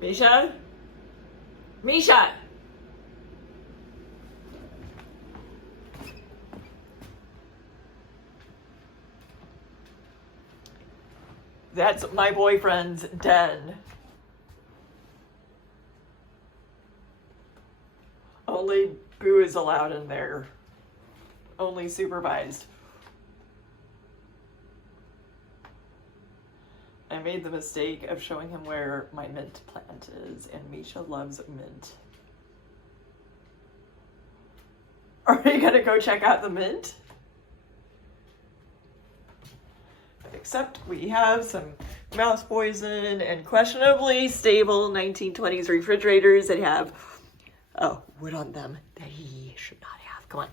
Misha? Misha! That's my boyfriend's den. Only Boo is allowed in there. Only supervised. I made the mistake of showing him where my mint plant is, and Misha loves mint. Are you gonna go check out the mint? Except we have some mouse poison and questionably stable 1920s refrigerators that have, wood on them that he should not have. Come on.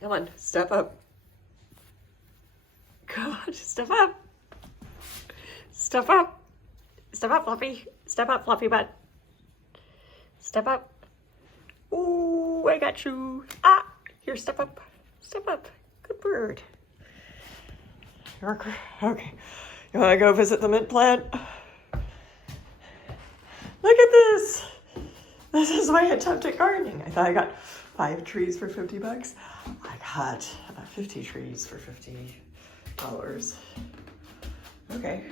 Come on, step up. Come on, step up. Step up. Step up, Fluffy. Step up, Fluffy butt. Step up. Ooh, I got you. Ah, here, step up. Step up. Good bird. Okay. You want to go visit the mint plant? Look at this. This is my attempt at gardening. I thought I got 5 trees for $50. I got 50 trees for $50. Okay.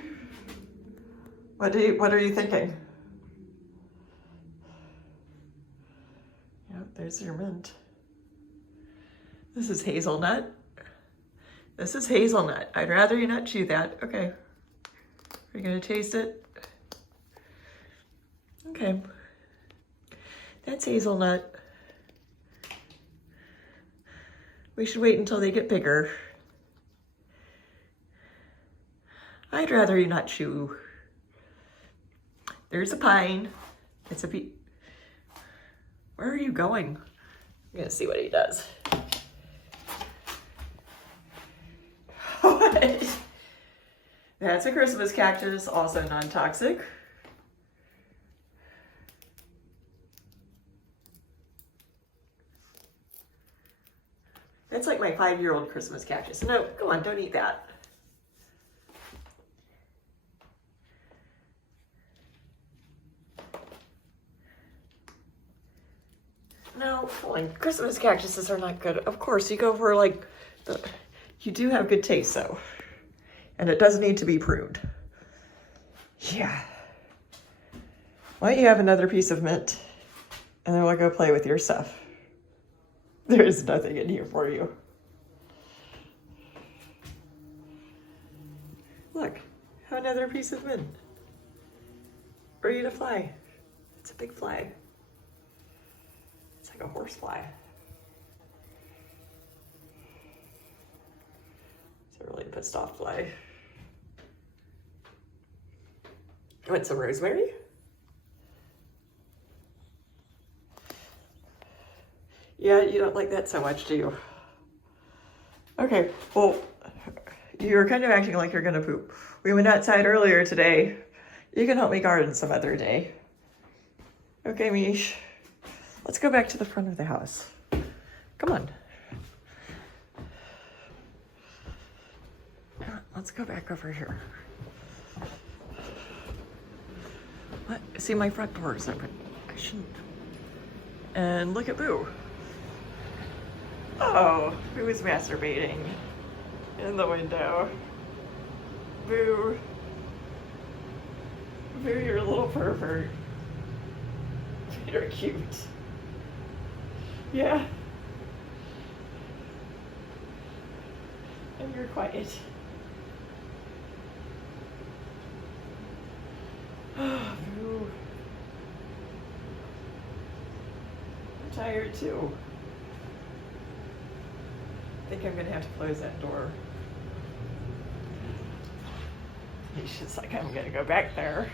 What are you thinking? Yep, there's your mint. This is hazelnut. This is hazelnut. I'd rather you not chew that. Okay. Are you gonna taste it? Okay. That's hazelnut. We should wait until they get bigger. I'd rather you not chew. There's a pine. It's a Where are you going? I'm gonna see what he does. What? That's a Christmas cactus, also non-toxic. That's like my 5-year-old Christmas cactus. No, come on, don't eat that. No, come on, Christmas cactuses are not good. Of course, you go for like, you do have good taste though. And it does need to be pruned. Yeah. Why don't you have another piece of mint? And then we'll go play with your stuff. There's nothing in here for you. Look, have another piece of mint. Or eat a fly. It's a big fly. It's like a horsefly. It's a really pissed off fly. You want some rosemary? Yeah, you don't like that so much, do you? Okay, well, you're kind of acting like you're gonna poop. We went outside earlier today. You can help me garden some other day. Okay, Mish. Let's go back to the front of the house. Come on. Let's go back over here. What? See, my front door is open. I shouldn't. And look at Boo. Oh, Boo is masturbating in the window. Boo. Boo, you're a little pervert. You're cute. Yeah. And you're quiet. Oh, Boo. I'm tired too. I think I'm gonna have to close that door. He's just like, I'm gonna go back there.